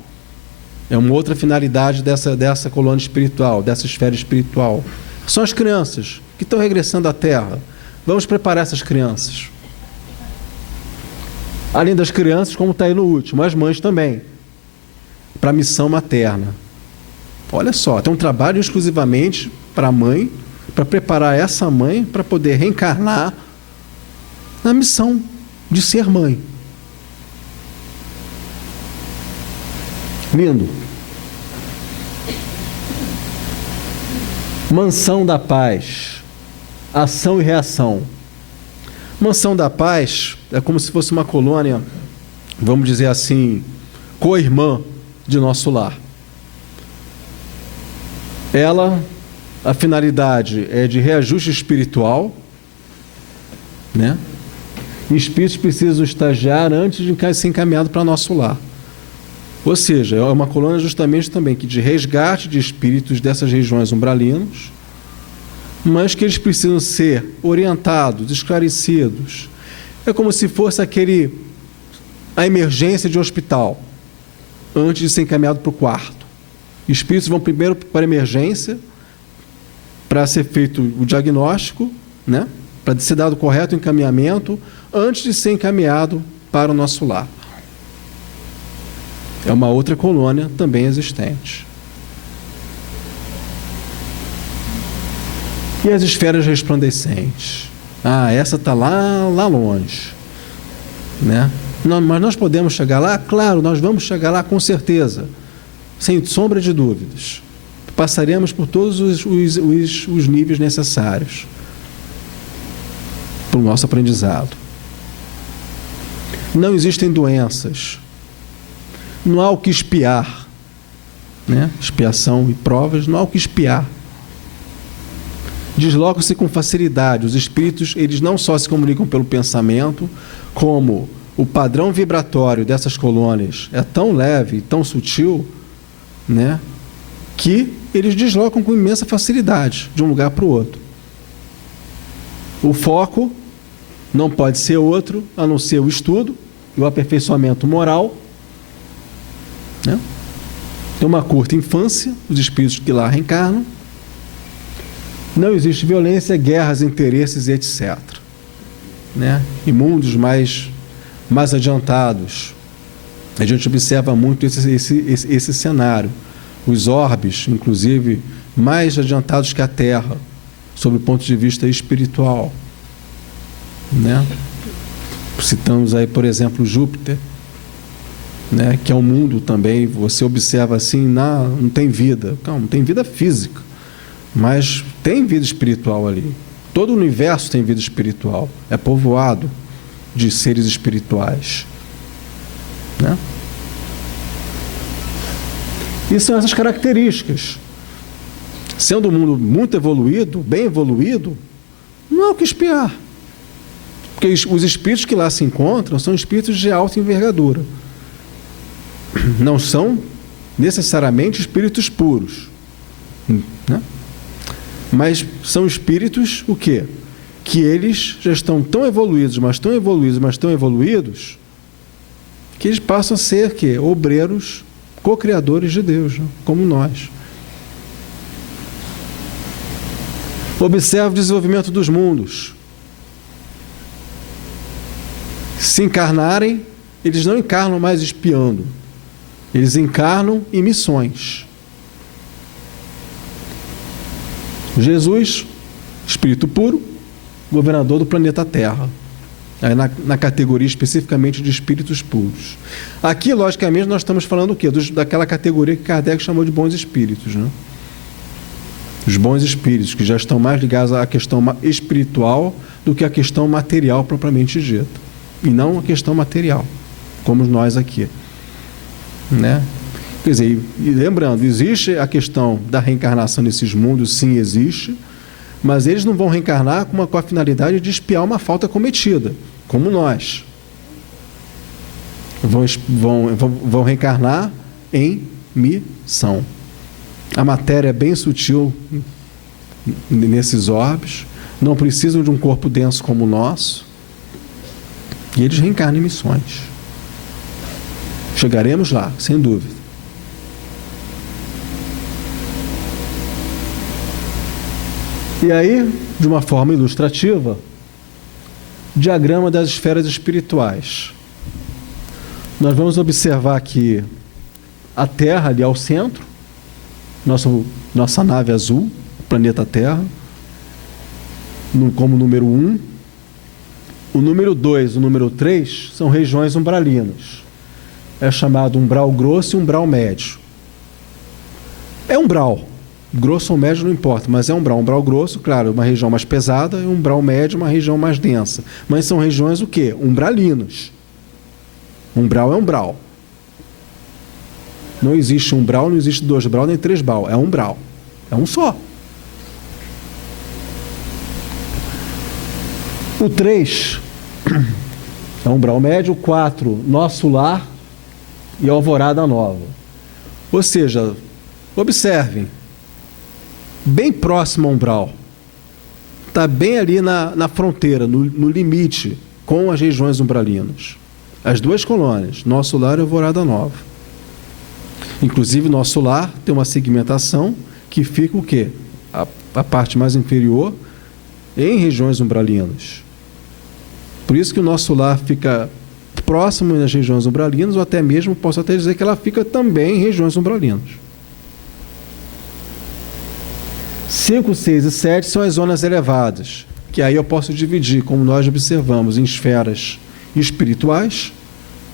É uma outra finalidade dessa colônia espiritual, dessa esfera espiritual. São as crianças que estão regressando à Terra. Vamos preparar essas crianças. Além das crianças, como está aí no último, as mães também, para a missão materna. Olha só, tem um trabalho exclusivamente para a mãe, para preparar essa mãe para poder reencarnar na missão de ser mãe. Lindo. Mansão da Paz, ação e reação. Mansão da Paz é como se fosse uma colônia, vamos dizer assim, co-irmã de Nosso Lar. A finalidade é de reajuste espiritual, né? E espíritos precisam estagiar antes de ser encaminhado para nosso lar. Ou seja, é uma colônia justamente também que de resgate de espíritos dessas regiões umbralinos, mas que eles precisam ser orientados, esclarecidos. É como se fosse a emergência de um hospital, antes de ser encaminhado para o quarto. Espíritos vão primeiro para a emergência, para ser feito o diagnóstico, né? Para ser dado o correto encaminhamento, antes de ser encaminhado para o nosso lar. É uma outra colônia também existente. E as esferas resplandecentes? Essa está lá longe, né? Mas nós podemos chegar lá? Claro, nós vamos chegar lá com certeza, sem sombra de dúvidas. Passaremos por todos os níveis necessários para o nosso aprendizado. Não existem doenças, não há o que espiar, né? Expiação e provas, não há o que espiar. Deslocam-se com facilidade. Os espíritos, eles não só se comunicam pelo pensamento, como o padrão vibratório dessas colônias é tão leve, tão sutil, né, que eles deslocam com imensa facilidade de um lugar para o outro. O foco não pode ser outro, a não ser o estudo e o aperfeiçoamento moral, né? Tem uma curta infância, os espíritos que lá reencarnam. Não existe violência, guerras, interesses e etc. Né? Em mundos mais adiantados, a gente observa muito esse cenário. Os orbes, inclusive, mais adiantados que a Terra, sob o ponto de vista espiritual. Né? Citamos aí, por exemplo, Júpiter, né? Que é um mundo também, você observa assim, não tem vida. Não tem vida física, mas tem vida espiritual ali. Todo o universo tem vida espiritual, é povoado de seres espirituais, né? E são essas características. Sendo um mundo muito evoluído, bem evoluído, não há o que espiar. Porque os espíritos que lá se encontram são espíritos de alta envergadura. Não são necessariamente espíritos puros, né? Mas são espíritos, o quê? Que eles já estão tão evoluídos, mas tão evoluídos, mas tão evoluídos, que eles passam a ser, quê? Obreiros, co-criadores de Deus, né? Como nós. Observe o desenvolvimento dos mundos. Se encarnarem, eles não encarnam mais espiando. Eles encarnam em missões. Jesus, espírito puro, governador do planeta Terra. Aí na categoria especificamente de espíritos puros. Aqui, logicamente, nós estamos falando o quê? Daquela categoria que Kardec chamou de bons espíritos, né? Os bons espíritos, que já estão mais ligados à questão espiritual do que à questão material propriamente dita. E não à questão material, como nós aqui. Né? Quer dizer, e lembrando, existe a questão da reencarnação nesses mundos, sim, existe, mas eles não vão reencarnar com a finalidade de expiar uma falta cometida, como nós. Vão reencarnar em missão. A matéria é bem sutil nesses orbes, não precisam de um corpo denso como o nosso, e eles reencarnam em missões. Chegaremos lá, sem dúvida. E aí, de uma forma ilustrativa, diagrama das esferas espirituais. Nós vamos observar aqui a Terra ali ao centro, nossa nave azul, planeta Terra, como número 1. O número 2 e o número 3 são regiões umbralinas. É chamado umbral grosso e umbral médio. É umbral. Grosso ou médio não importa, mas é umbral. Umbral grosso, claro, uma região mais pesada, e umbral médio, uma região mais densa. Mas são regiões o quê? Umbralinas. Umbral é umbral. Não existe umbral, não existe 2 brau, nem 3 brau. É umbral. é um só. O 3 é umbral médio, o 4, nosso lar e alvorada nova. Ou seja, observem, bem próximo ao umbral, está bem ali na fronteira, no limite com as regiões umbralinas. As duas colônias, nosso lar e alvorada nova. Inclusive, nosso lar tem uma segmentação que fica o quê? A parte mais inferior em regiões umbralinas. Por isso que o nosso lar fica próximo das regiões umbralinas, ou até mesmo, posso até dizer que ela fica também em regiões umbralinas. 5, 6 e 7 são as zonas elevadas, que aí eu posso dividir, como nós observamos, em esferas espirituais,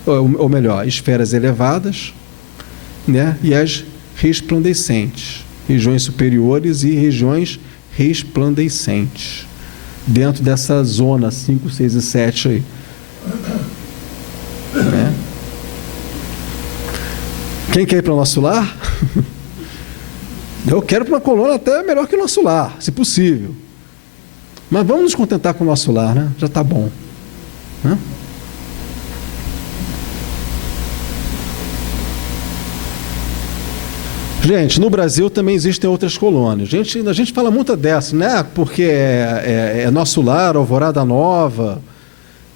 ou melhor, esferas elevadas, né? E as resplandecentes, regiões superiores e regiões resplandecentes, dentro dessa zona 5, 6 e 7 aí. Né? Quem quer ir para o nosso lar? Eu quero para uma colônia até melhor que o nosso lar, se possível. Mas vamos nos contentar com o nosso lar, né? Já está bom. Né? Gente, no Brasil também existem outras colônias. A gente fala muito dessa, né? Porque é Nosso Lar, Alvorada Nova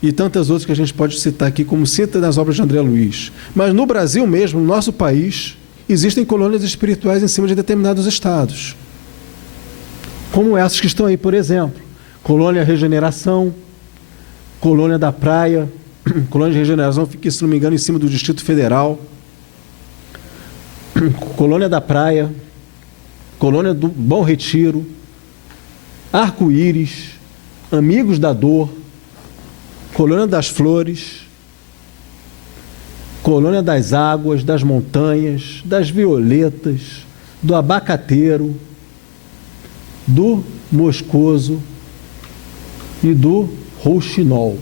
e tantas outras que a gente pode citar aqui, como cita nas obras de André Luiz. Mas no Brasil mesmo, no nosso país, existem colônias espirituais em cima de determinados estados. Como essas que estão aí, por exemplo. Colônia Regeneração, Colônia da Praia. Colônia de Regeneração fica, se não me engano, em cima do Distrito Federal. Colônia da Praia, Colônia do Bom Retiro, Arco-Íris, Amigos da Dor, Colônia das Flores, Colônia das Águas, das Montanhas, das Violetas, do Abacateiro, do Moscoso e do Rouxinol.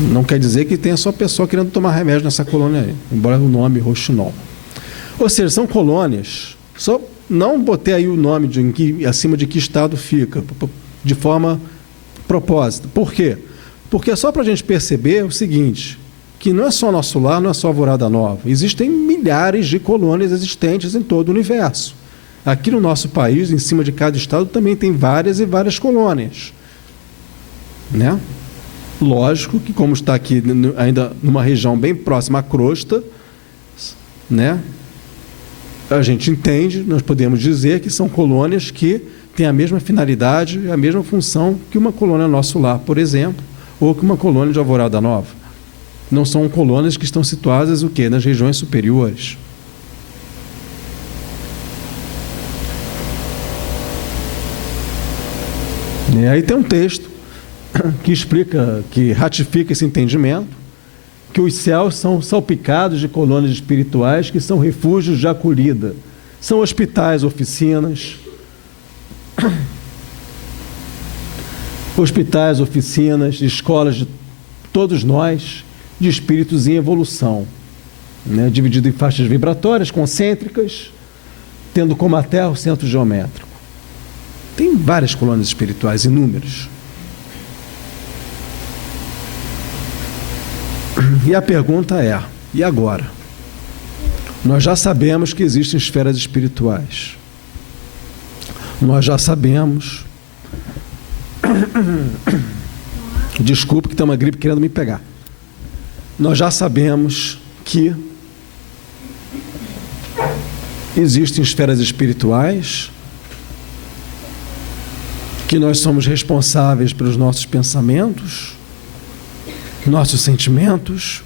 Não quer dizer que tenha só pessoa querendo tomar remédio nessa colônia aí, embora o nome Rouxinol. Ou seja, são colônias, só não botei aí o nome acima de que estado fica, de forma propósita. Por quê? Porque é só para a gente perceber o seguinte, que não é só Nosso Lar, não é só Alvorada Nova, existem milhares de colônias existentes em todo o universo. Aqui no nosso país, em cima de cada estado, também tem várias e várias colônias. Né? Lógico que, como está aqui ainda numa região bem próxima à crosta, né, a gente entende, nós podemos dizer que são colônias que têm a mesma finalidade e a mesma função que uma colônia Nosso Lar, por exemplo, ou que uma colônia de Alvorada Nova. Não são colônias que estão situadas o quê? Nas regiões superiores. E aí tem um texto que explica, que ratifica esse entendimento, que os céus são salpicados de colônias espirituais que são refúgios de acolhida, são hospitais, oficinas, escolas de todos nós, de espíritos em evolução, né? Dividido em faixas vibratórias, concêntricas, tendo como a Terra o centro geométrico. Tem várias colônias espirituais, inúmeras. E a pergunta é, e agora? Nós já sabemos que existem esferas espirituais. Nós já sabemos... Desculpe que tem uma gripe querendo me pegar. Nós já sabemos que existem esferas espirituais, que nós somos responsáveis pelos nossos pensamentos, nossos sentimentos.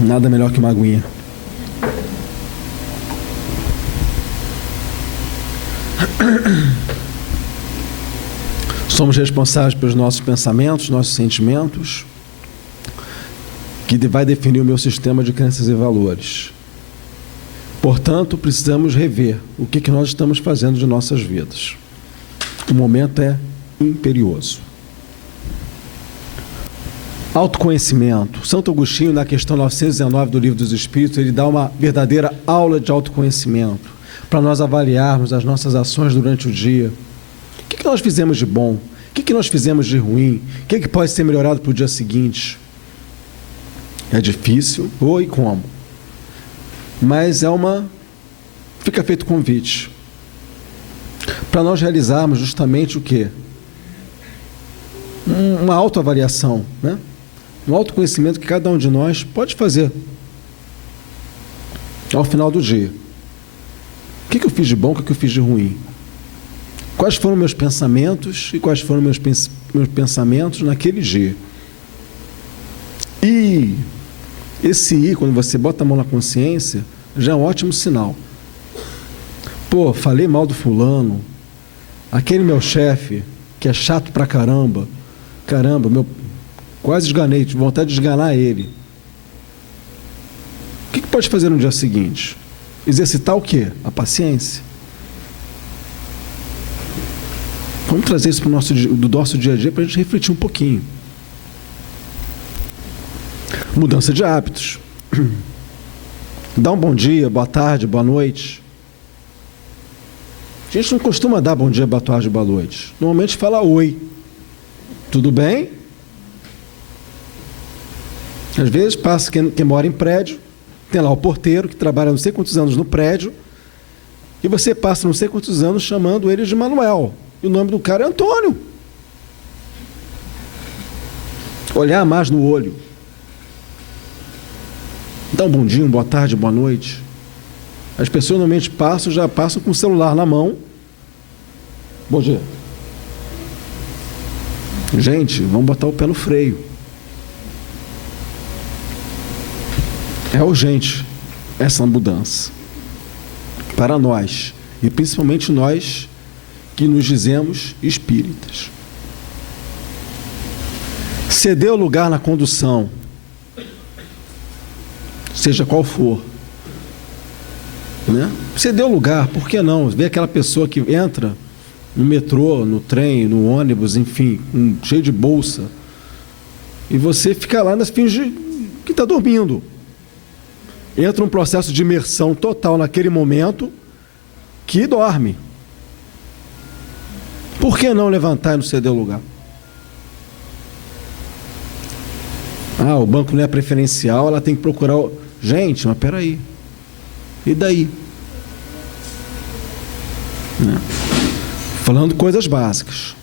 Nada melhor que uma aguinha. Somos responsáveis pelos nossos pensamentos, nossos sentimentos, que vai definir o meu sistema de crenças e valores. Portanto, precisamos rever o que nós estamos fazendo de nossas vidas. O momento é imperioso. Autoconhecimento. Santo Agostinho, na questão 919 do Livro dos Espíritos, ele dá uma verdadeira aula de autoconhecimento para nós avaliarmos as nossas ações durante o dia. O que nós fizemos de bom? O que nós fizemos de ruim? O que pode ser melhorado para o dia seguinte? É difícil, ou e como? Mas fica feito convite para nós realizarmos justamente o quê? Uma autoavaliação, né? Um autoconhecimento que cada um de nós pode fazer ao final do dia. O que eu fiz de bom, o que eu fiz de ruim? Quais foram meus pensamentos e quais foram meus pensamentos naquele dia? E esse quando você bota a mão na consciência, já é um ótimo sinal. Pô, falei mal do fulano, aquele meu chefe, que é chato pra caramba, quase esganei, tive vontade de esganar ele. O que pode fazer no dia seguinte? Exercitar o quê? A paciência. Vamos trazer isso para do nosso dia a dia para a gente refletir um pouquinho. Mudança de hábitos. Dá um bom dia, boa tarde, boa noite. A gente não costuma dar bom dia, boa tarde, boa noite. Normalmente fala oi. Tudo bem? Às vezes passa quem mora em prédio, tem lá o porteiro que trabalha não sei quantos anos no prédio, e você passa não sei quantos anos chamando ele de Manuel. E o nome do cara é Antônio. Olhar mais no olho. Dá um bom dia, uma boa tarde, boa noite. As pessoas normalmente já passam com o celular na mão. Bom dia. Gente, vamos botar o pé no freio. É urgente essa mudança. Para nós. E principalmente nós que nos dizemos espíritas. Ceder o lugar na condução, seja qual for, né? Ceder o lugar, por que não? Ver aquela pessoa que entra no metrô, no trem, no ônibus, enfim, cheio de bolsa, e você fica lá nas finge que está dormindo. Entra um processo de imersão total naquele momento que dorme. Por que não levantar e não ceder o lugar? O banco não é preferencial, ela tem que procurar... Gente, mas peraí. E daí? Né? Falando coisas básicas.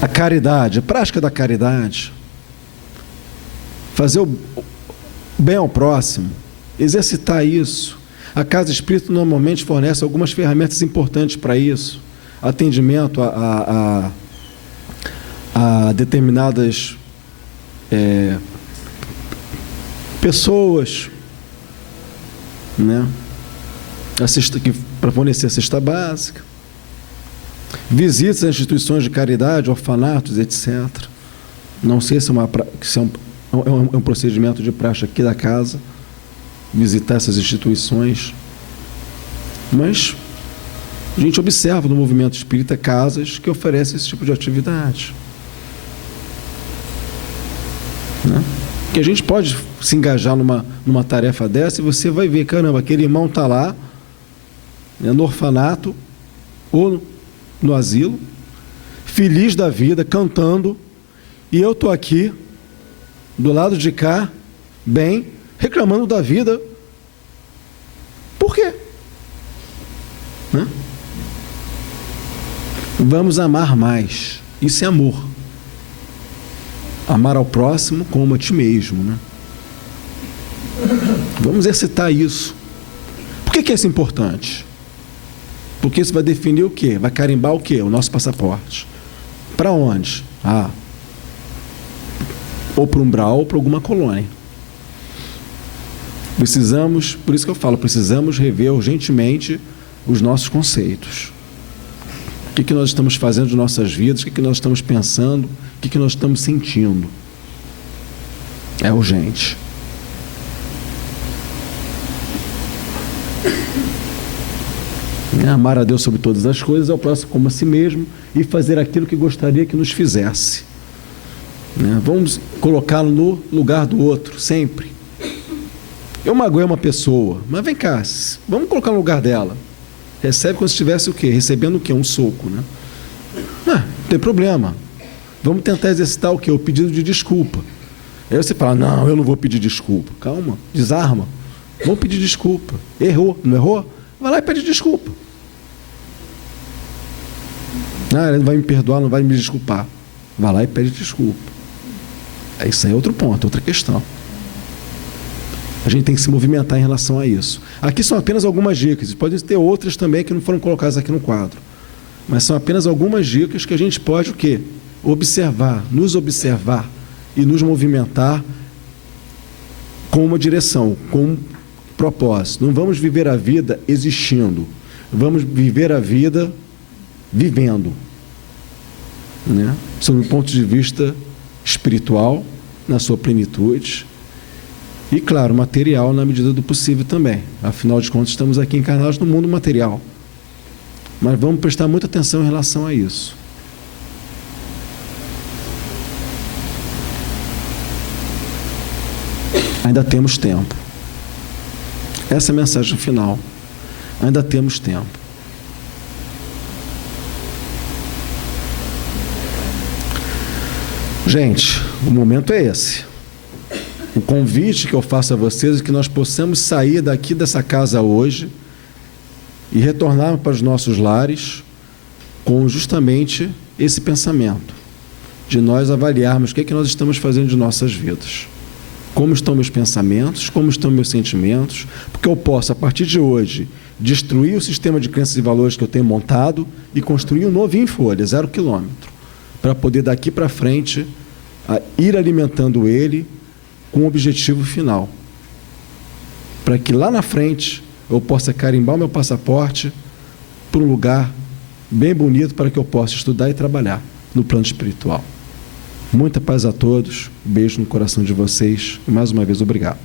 A caridade, a prática da caridade. Fazer o bem ao próximo. Exercitar isso. A Casa Espírita normalmente fornece algumas ferramentas importantes para isso. Atendimento a determinadas pessoas, né? Para fornecer a cesta básica. Visitas a instituições de caridade, orfanatos, etc. Não sei se é um procedimento de praxe aqui da casa, visitar essas instituições, mas a gente observa no movimento espírita casas que oferecem esse tipo de atividade, né? Que a gente pode se engajar numa tarefa dessa e você vai ver, caramba, aquele irmão está lá, né, no orfanato ou no asilo, feliz da vida, cantando, e eu estou aqui do lado de cá, bem, reclamando da vida. Por quê? Né? Vamos amar mais. Isso é amor. Amar ao próximo como a ti mesmo, né? Vamos exercitar isso. Por que isso é importante? Porque isso vai definir o quê? Vai carimbar o quê? O nosso passaporte. Para onde? Ou para o umbral ou para alguma colônia. Precisamos, por isso que eu falo, precisamos rever urgentemente os nossos conceitos. O que nós estamos fazendo de nossas vidas, o que nós estamos pensando, o que nós estamos sentindo. É urgente. Amar a Deus sobre todas as coisas, ao próximo como a si mesmo, e fazer aquilo que gostaria que nos fizesse. né? Vamos colocá-lo no lugar do outro, sempre. Eu magoei uma pessoa, mas vem cá, vamos colocar no lugar dela. Recebe como se estivesse o quê? Recebendo o quê? Um soco, né? Não tem problema. Vamos tentar exercitar o quê? O pedido de desculpa. Aí você fala, não, eu não vou pedir desculpa. Calma, desarma. Vamos pedir desculpa. Errou, não errou? Vai lá e pede desculpa. Ah, ele não vai me perdoar, não vai me desculpar. Vai lá e pede desculpa. Isso aí é outro ponto, outra questão. A gente tem que se movimentar em relação a isso. Aqui são apenas algumas dicas. Podem ter outras também que não foram colocadas aqui no quadro. Mas são apenas algumas dicas que a gente pode o quê? Observar e nos movimentar com uma direção, com um propósito. Não vamos viver a vida existindo. Vamos viver a vida vivendo, né? Sob o ponto de vista espiritual, na sua plenitude, e, claro, material na medida do possível também. Afinal de contas, estamos aqui encarnados no mundo material. Mas vamos prestar muita atenção em relação a isso. Ainda temos tempo. Essa é a mensagem final. Ainda temos tempo. Gente, o momento é esse. O convite que eu faço a vocês é que nós possamos sair daqui dessa casa hoje e retornar para os nossos lares com justamente esse pensamento de nós avaliarmos o que é que nós estamos fazendo de nossas vidas. Como estão meus pensamentos, como estão meus sentimentos, porque eu posso, a partir de hoje, destruir o sistema de crenças e valores que eu tenho montado e construir um novinho em folha, 0 quilômetro, para poder daqui para frente ir alimentando ele com um objetivo final, para que lá na frente eu possa carimbar o meu passaporte para um lugar bem bonito para que eu possa estudar e trabalhar no plano espiritual. Muita paz a todos, beijo no coração de vocês e mais uma vez obrigado.